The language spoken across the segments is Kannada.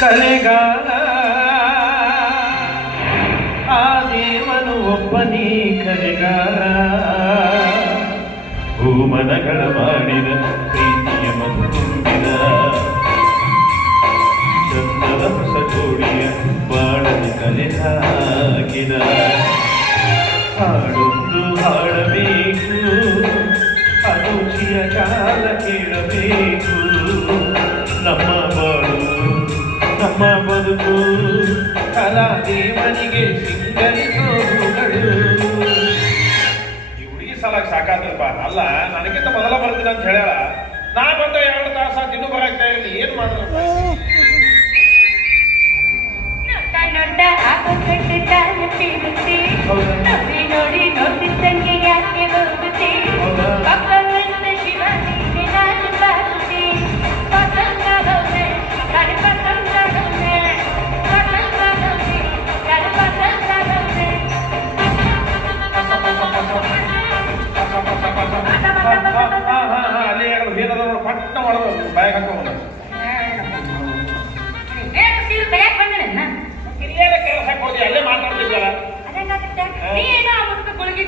ಕಲೆಗಾಲ ಆ ದೇವನು ಒಬ್ಬನೇ ಕಲೆಗಾಲ ಭೂಮನಗಳ ಮಾಡಿದ ಪ್ರೀತಿಯ ಮಧು ತುಂಬಿದ ಚಂದದ ಹೊಸ ಜೋಡಿಯ ಬಾಳದ ಕಲೆ ಹಾಕಿದ. ಹಾಡೊಂದು ಹಾಡಬೇಕು, ಅದು ಚಿರಕಾಲ ಕೇಳಬೇಕು. ದೇವನಿಗೆ ಸಿಂಗರಿಸೋಗಳು ಈ ಹುಡುಗಿ ಸಾಕಾದ್ರಪ್ಪ ಅಲ್ಲ ನನಗಿಂತ ಮೊದಲ ಬರ್ತೀನಿ ಅಂತ ಹೇಳ್ಯಾಳ. ನಾ ಬಂದ ಎರಡು ತಾಸ ಇನ್ನೂ ಬರಾಗ್ತಾ ಇರಲಿ ಏನ್ ಮಾಡೋದು? ನೋಡಿ ನೋಡಿ ನೋಡ್ತಿದ್ದಂಗೆ ಯಾಕೆ ಹೋಗುತ್ತೆ?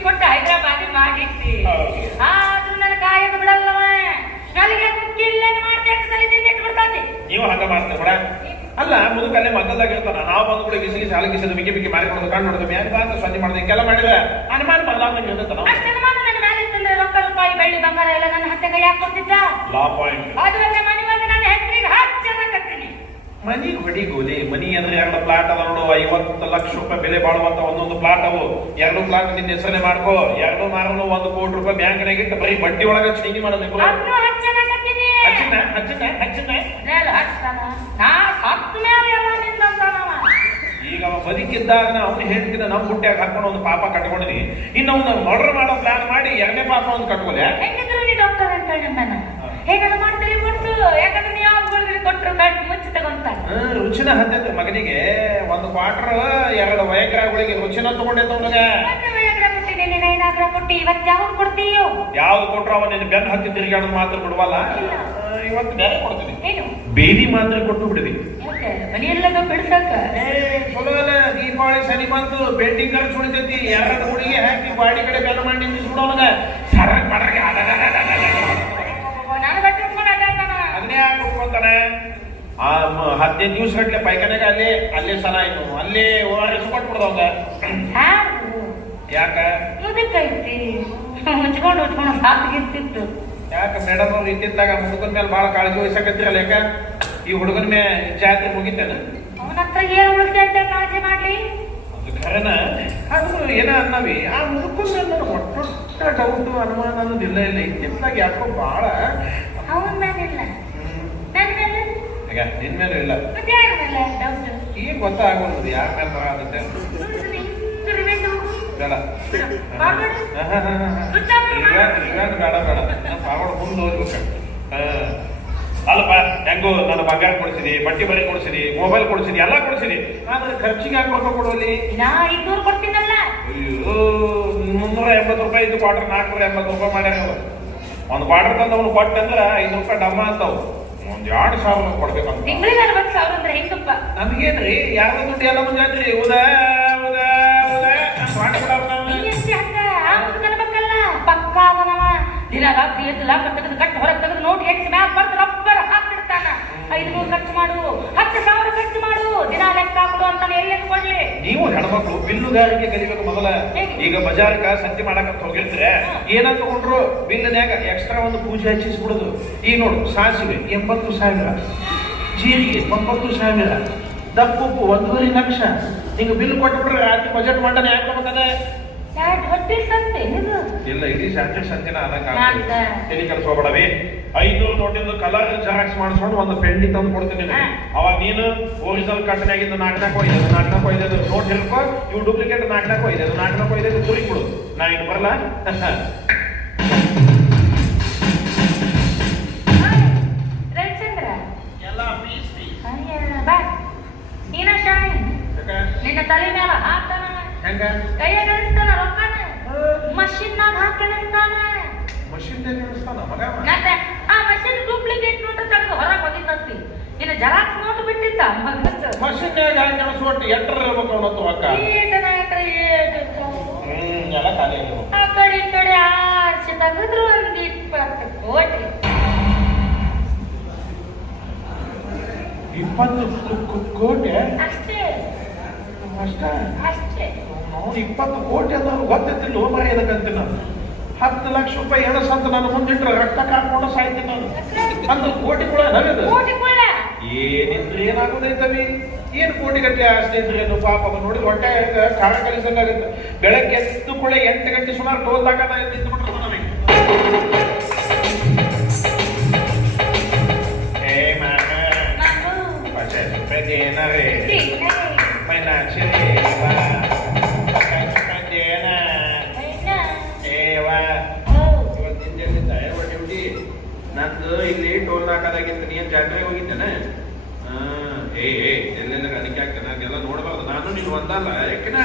ಕೊಟ್ಟು ಹೈದರಾಬಾದ್ ಮಾಡಿಟ್ಟಿ. ಆದ್ರೂ ನನ್ನ ಕಾಯಕ ಬಿಡಲ್ಲವ. ನನಗೆ ಮುಕ್ಕಿಲ್ಲ ಮಾಡ್ದೆ ಅಂತ ತಲೆ ತಿಂದು ಇಟ್ಟು ಬಿಡ್ತಾತಿ ನೀವು ಹಂಗ ಮಾಡ್ತೀರ ಕೂಡ? ಅಲ್ಲ ಮುದುಕಲ್ಲೇ ಮದ್ದದಾಗ ಇರ್ತಾನ ನಾವು ಬಂದು ಕೂಡ ಗಿಸಿ ಗಿಸಿ ಹಾಲು ಗಿಸಿದ ಮಾರಿ ಕೊಡೋದು ಕಣ್ಣು ಬಂದು ಸೊನ್ನೆ ಮಾಡಿದೆ? ಕೆಲ ಮಾಡಿದ್ರೆ ಅನುಮಾನ ಬದಲಾವಣೆ ಇರ್ತಾನ ನನ್ನ ಮೇಲೆ ಇತ್ತಂದ್ರೆ ರೊಕ್ಕ ರೂಪಾಯಿ ಬೆಳ್ಳಿ ಬಂಗಾರ ಎಲ್ಲ ನನ್ನ ಹತ್ತೆಗೆ ಯಾಕೆ ಕೊಡ್ತಿದ್ದ ಲಾ ಪಾಯಿಂಟ್ ಅದು ಅಲ್ಲೇ ಮನೆ ಬಂದು ನನ್ನ ಹೆಸರಿಗೆ ಹತ್ತು ಜನ ಕತ್ತೀನಿ ಮನಿ ಹೊಡಿ ಗೋಲಿ ಮನಿ ಅಂದ್ರೆ ಎರಡು ಪ್ಲಾಟ್ ಅದ ನೋಡು ಐವತ್ತು ಲಕ್ಷ ರೂಪಾಯಿ ಬೆಲೆ ಬಾಳುವಂತ ಒಂದೊಂದು ಪ್ಲಾಟ್ ಅವು ಎರಡು ಪ್ಲಾಟ್ ನಿನ್ನ ಹೆಸರೇ ಮಾಡ್ಕೋ. ಎರಡು ಮಾರನು ಒಂದು ಕೋಟಿ ರೂಪಾಯಿ ಬ್ಯಾಂಕ್ನಾಗ ಇಟ್ಟು ಬರೀ ಬಡ್ಡಿ ಒಳಗ ಚಿಂಗಿ ಮಾಡಬೇಕು ಹಚ್ಚಿನ ಹಚ್ಚಿನ ಹಚ್ಚಿನ ಈಗ ಅವ ಬದುಕಿದ್ದಾಗ ಅವನು ಹೇಳ್ತಿದ್ದ ನಮ್ಮ ಹುಟ್ಟಿಯಾಗ ಹಾಕೊಂಡು ಒಂದು ಪಾಪ ಕಟ್ಕೊಂಡಿ ಇನ್ನು ಅವನು ಮರ್ಡರ್ ಮಾಡೋ ಪ್ಲಾನ್ ಮಾಡಿ ಎರಡನೇ ಪಾಪ ಒಂದು ಕಟ್ಕೊಲೆ. ಹೇಗೆ ಡಾಕ್ಟರ್ ಅಂತ ಹೇಳಿ ನನ್ನ ಹೇಗಾದ್ರು ಮಾಡ್ತಾರೆ ಯಾಕಂದ್ರೆ ನೀವು ಯಾವ್ಗಳಿಗೆ ಕೊಟ್ಟರು ಕಟ್ಟಿ ಮುಚ್ಚಿ ತಗೊಂತಾನೆ. ಹ್ಮ್, ರುಚಿನ ಹತ್ತೈತೆ ಮಗನಿಗೆ. ಒಂದು ಕ್ವಾರ್ಟರ್ ಎರಡು ವಯಗ್ರಹಗಳಿಗೆ ರುಚಿನ ತಗೊಂಡೈತೆ ಅವನಿಗೆ. ಯಾವಾಗ ಯಾವ್ದು ಕೊಟ್ರ ಅವನ ನಿನ್ನ ಬೆನ್ನು ಹತ್ತಿ ತಿರುಗಾಡೋದು ಮಾತ್ರ ಬಿಡವಲ್ಲ. ಇವತ್ತು ಬೇರೆ ಕೊಡ್ತೀನಿ. ಬೇದಿ ಮಾತ್ರ ಕೊಟ್ಟು ಬಿಡಿದಿ. ಬಿಡ್ಸಕ್ಕ? ಏ ಚಲೋ ಅಲ್ಲ ದೀಪಾವಳಿ ಸರಿ ಬಂತು ಬೆಂಡಿಂಗ್ ಖರ್ಚು ಉಳಿತೈತಿ ಎರಡು ಹುಡುಗಿ ಹಾಕಿ ಬಾಡಿ ಕಡೆ ಬೆಲ್ಲ ಮಾಡಿ ಸರ್ ಸರಕ್ ಮಾಡಕ್ಕೆ ನಾನು ಬಟ್ಟೆ ಉಟ್ಕೊಂಡು ಅಡ್ಡಾಡ್ತಾನ ಅದನ್ನೇ ಉಟ್ಕೊಂತಾನೆ ಆ ಹದಿನೈದು ದಿವಸ ಗಟ್ಲೆ ಪೈಖಾನೆಗೆ ಅಲ್ಲಿ ಅಲ್ಲೇ ಸಲ ಆಯ್ತು ಅಲ್ಲೇ ಓಆರ್ಎಸ್ ಕೊಟ್ಬಿಡ್ದವಂಗ ಅವಂಗ ಯಾಕ? ಮುದಕ್ಕೈತಿ ಮುಚ್ಕೊಂಡು ಉಟ್ಕೊಂಡು ಸಾಕಿರ್ತಿತ್ತು ಯಾಕ ಮೇಡಮ್ ಅವ್ರು ಇದ್ದಿದ್ದಾಗ ಹುಡುಗನ ಮೇಲೆ ಭಾಳ ಕಾಳಜಿ ವಹಿಸಕತ್ತಿರಲ್ಲ ಯಾಕ? ಈ ಹುಡುಗನ ಮೇ ಜಾತ್ರೆ ಮುಗಿತೇನ? ಅವನತ್ರ ಏನು ಉಳಿಸಿ ಅಂತ ಕಾಳಜಿ ಮಾಡ್ಲಿ? ಖರೇನ? ಅದು ಏನ ಅನ್ನವಿ? ಆ ಮುದುಕನ ನನಗೆ ಒಟ್ಟೊಟ್ಟ ಡೌಟು ಅನುಮಾನ ಅನ್ನೋದಿಲ್ಲ ಇಲ್ಲ. ಇತ್ತಿತ್ಲಾಗ ಯಾಕೋ ಭಾಳ ಅವನ ನನ್ನ ಮೇಲೆ ಈಗ ನಿನ್ ಮೇಲೆ ಇಲ್ಲ. ಈಗ ಗೊತ್ತಾಗೋದು ಯಾರ ಮೇಲೆ ಬರ ಆಗುತ್ತೆ ಬೇಡ. ಬೇಡ ಬೇಡ. ಫಾರ್ವರ್ಡ್ ಮುಂದೆ ಹೋಗ್ಬೇಕು. ಅಲ್ಲಪ್ಪ ಹೆಂಗೋ ನಾನು ಬಂಗಾರ ಕೊಡ್ಸಿದಿ ಬಟ್ಟೆ ಬರಿ ಕೊಡ್ಸಿದಿ ಮೊಬೈಲ್ ಕೊಡ್ಸಿದಿ ಎಲ್ಲ ಕೊಡ್ಸಿದಿ. ಆದ್ರೆ ಖರ್ಚಿಗೆ ಯಾಕೆ ರೊಕ್ಕ ಕೊಡೋಲಿ ಅಯ್ಯೋ ಮುನ್ನೂರ ಎಂಬತ್ತು ರೂಪಾಯಿ ಇದು ಕ್ವಾರ್ಟರ್ ನಾಲ್ಕುನೂರ ಎಂಬತ್ತು ರೂಪಾಯಿ ಮಾಡ್ಯಾರ ಒಂದು ಕ್ವಾರ್ಟರ್ ತಂದು ಅವ್ನು ಕೊಟ್ಟಂದ್ರೆ ಐದು ರೂಪಾಯಿ ಡಮ್ಮ ಅಂತಾವು ಒಂದ್ ಎರಡು ಸಾವಿರ ಕೊಡ್ಬೇಕಂತ. ತಿಂಗಳಿಗೆ ಅರವತ್ತು ಸಾವಿರ ಅಂದ್ರೆ ಹೆಂಗಪ್ಪ ನಮಗೇನ್ರಿ ಯಾರ ದುಡ್ಡು ಎಲ್ಲ ಮುಂಜಾನ್ರಿ ಉದಾ ಉದಾ ಉದಾ ಮಾಡ್ಕೊಡಪ್ಪ ನೀ ಎಷ್ಟೇ ಹಂಗ ಆ ಮುದುಕನ ಬೇಕಲ್ಲ ಪಕ್ಕ ಅದನವ. ದಿನ ರಾತ್ರಿ ಎದ್ದು ಲಾಭ ತೆಗೆದು ಕಟ್ಟು ಹೊರಗೆ ತೆಗೆದು ನೋಡಿ ಎಕ್ಸ್ ಮ್ಯಾಲ ಬರ್ದು ರಬ್ಬರ್ ಹಾಕ್ಬಿಡ್ತಾನ. ಐದ್ನೂರು ಖರ್ಚು ಮಾಡು. ಹತ್ತು ಸಾವಿರ ಖರ್ಚು ಮಾಡು ದಿನ ಲೆಕ್ಕ ಹಾಕೊಡು ಅಂತಾನೆ ಎಲ್ಲಿ ಕೊಡ್ಲಿ ಹೆಣ್ಮಕ್ಳು ಬಿಲ್ಲುಗಾರಿಕೆ ಕಲಿಬೇಕು ಮೊದಲ? ಈಗ ಬಜಾರ್ಕ ಸಂತೆ ಮಾಡಕಂತ ಹೋಗಿರ್ತಾರೆ. ಏನಂತ ತಗೊಂಡ್ರು? ಬಿಲ್ಲನ್ಯಾಗ ಎಕ್ಸ್ಟ್ರಾ ಒಂದು ಪೂಜೆ ಹಚ್ಚಿಸ್ಬಿಡುದು. ಈಗ ನೋಡು ಸಾಸಿವೆ ಎಂಬತ್ತು ಸಾವಿರ. ಜೀರಿಗೆ ಒಂಬತ್ತು ಸಾವಿರ. ದಪ್ಪುಪ್ಪು ಒಂದೂವರೆ ಲಕ್ಷ. ಹಿಂಗ ಬಿಲ್ ಕೊಟ್ಬಿಟ್ರೆ ರಾತ್ರಿ ಬಜೆಟ್ ಮಾಡನ ಯಾಕೆ ಇದು. ಇಲ್ಲ ಇಡೀ ಸಂತೆ ಸಂತೆನ ಆದಂಗ. ತಲೆ ಕಲ್ಸ್ಕೊಬೇಡವಿ ಐನೂರು ನೋಟಿಂದು ಕಲರ್ ಜೆರಾಕ್ಸ್ ಮಾಡಿಸ್ಕೊಂಡು ಒಂದು ಪೆಂಡಿ ತಂದು ಕೊಡ್ತೀನಿ ಅವಾಗ ನೀನು ಒರಿಜಿನಲ್ ಕಟ್ಟನಾಗಿದ್ದು ನಾಟಕ ಒಯ್ದದು ನಾಟಕ ಒಯ್ದದು ನೋಟ್ ಹಿಡ್ಕೊ ಇವು ಡೂಪ್ಲಿಕೇಟ್ ನಾಟಕ ಒಯ್ದದು ನಾಟಕ ಒಯ್ದದು ತುರಿ ಕೊಡು. ನಾ ಇನ್ನು ಬರಲ್ಲ. ನಿನ್ನ ತಲೆ ಮೇಲೆ ಹಾಕ್ತಾನ? ಹೆಂಗ? ಕೈಯಾಗ ಇಳಿಸ್ತಾನ ರೊಕ್ಕನ ಮಷಿನ್ನಾಗ ಹಾಕಿ ಇಳಿಸ್ತಾನ ಮಷಿನ್ ನಡೆಸ್ತಾನ ಮಗ ಅವ. ಆ ಮಷಿನ್ ಡೂಪ್ಲಿಕೇಟ್ ನೋಟ್ ತೆಗೆದು ಹೊರಗೆ ಹೋಗಿದ್ದತಿ ಇನ್ನು ಜರಾಕ್ಸ್ ನೋಟ್ ಬಿಟ್ಟಿದ್ದ ಮಷಿನ್ ಮಗತ್ತು ಮಷಿನ್ಯಾಗ ಎಂಟರ್ ಇರ್ಬೇಕು ಅನ್ನೋದು ಅಕ್ಕ ಎಲ್ಲ ಖಾಲಿ ಆ ಕಡೆ ಈ ಕಡೆ ಆರ್ಸಿ ತೆಗೆದ್ರು ಒಂದ್ ಇಪ್ಪತ್ತು ಕೋಟಿ. ಇಪ್ಪತ್ತು ಕೋಟಿ? ಅಷ್ಟೇ. ಅಷ್ಟ? ಇಪ್ಪತ್ತು ಕೋಟಿ ನಾನು. ಹತ್ತು ಲಕ್ಷ ರೂಪಾಯಿ ಎಣಸಂತ ನಾನು ಮುಂದಿಟ್ರೆ ರಕ್ತ ಕಾಡ್ಕೊಂಡು ಸಾಯ್ತೀನಿ ನಾನು. ಅಂದ್ರೆ ಕೋಟಿ ಕೂಡ ನಗದು ಕೊಳ್ಳ ಏನಿದ್ರೆ ಏನಾಗೋದೈತವಿ ಏನು ಕೋಟಿ ಗಟ್ಟಲೆ ಆಸ್ತಿ ಏನು ಪಾಪ ನೋಡಿ ಹೊಟ್ಟೆ ಕಾಲ ಖಾರ ಕಲಿಸಂಗಾಗುತ್ತೆ ಬೆಳಗ್ಗೆ ಎದ್ದು ಕೂಡ ಎಂಟು ಗಂಟೆ ಸುಮಾರು ಟೋಲ್ದಾಗ ನಿಂತು ಬಿಟ್ರು ನಮಗೆ. ಏನಾರೇ. ಫೈನಾನ್ಷಿಯಲಿ ನಂದು ಇಲ್ಲಿ ಟೋಲ್ ನಾಕದಾಗಿತ್ತು ನೀನ್ ಜಾತ್ರೆಗೆ ಹೋಗಿದ್ದೇನೆ? ಹಾ ಏ ಏ ಎಲ್ಲೆಲ್ಲ ಅದಕ್ಕೆ ಆಗ್ತಾನೆ? ಅದೆಲ್ಲ ನೋಡಬಾರ್ದು. ನಾನು ನೀನು ಒಂದಲ್ಲ ಯಾಕೆನ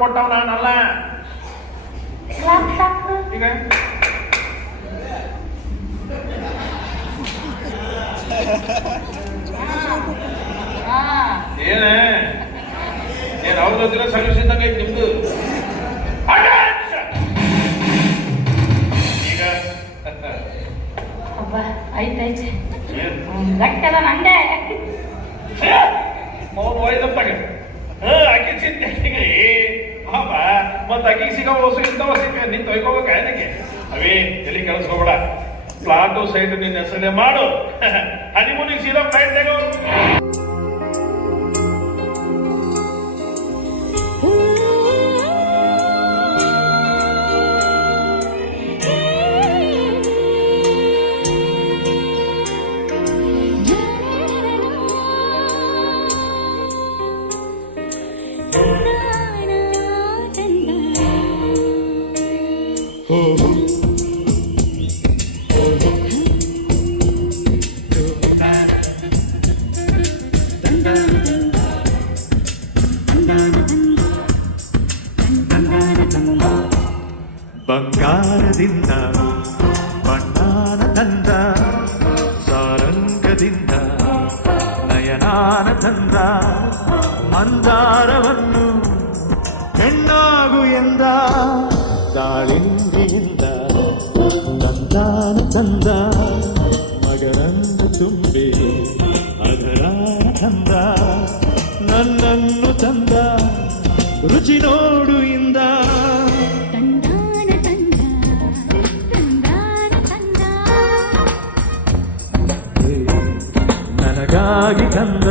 ಕೊಟ್ಟವ್ ನಾನಲ್ಲ ಈಗ ಏನ ಏನ್ ಅವ್ರ ಹತ್ರ ಸರ್ವಿಸ್ ಇದ್ದಂಗೆ ನಿಮ್ದು! ಈಗ ಐತೈತೆ? ಗಟ್ಟದ ನಂದೆ ಅವ್ನು ಒಯ್ದಪ್ಪಾಗ ಹಾ ಅಕ್ಕಿ ಚಿಂತೆ ಪಾಪ ಮತ್ತ ಅಕ್ಕಿಗೆ ಸಿಗೋ ಹೊಸು ಇಂಥವ ಸಿಕ್ಕ ನಿಂತ ಒಯ್ಕೋಬೇಕ ಅದಕ್ಕೆ ಅವೇ ಎಲ್ಲಿ ಕಳಿಸ್ಕೋಬೇಡ ಪ್ಲಾಟು ಸೈಡ್ ನಿನ್ನ ಹೆಸರೇ ಮಾಡು. ಹನಿಮೂನಿಗೆ ಸೀದಾ ಬಂಗಾರದಿಂದ ಬಣ್ಣಾನ ತಂದ ಸಾರಂಗದಿಂದ ನಯನಾನ ತಂದ ಮಂದಾರವನ್ನು ಹೆಣ್ಣಾಗು ಎಂದ ದಾಳಿಂದಿಯಿಂದ ತಂದಾನ ತಂದ ಮಗರಂದು ತುಂಬಿ ಅದರಾನ ತಂದ ನನ್ನನ್ನು ತಂದ ರುಚಿ ನೋಡು ನನಗಾಗಿ ತಂದ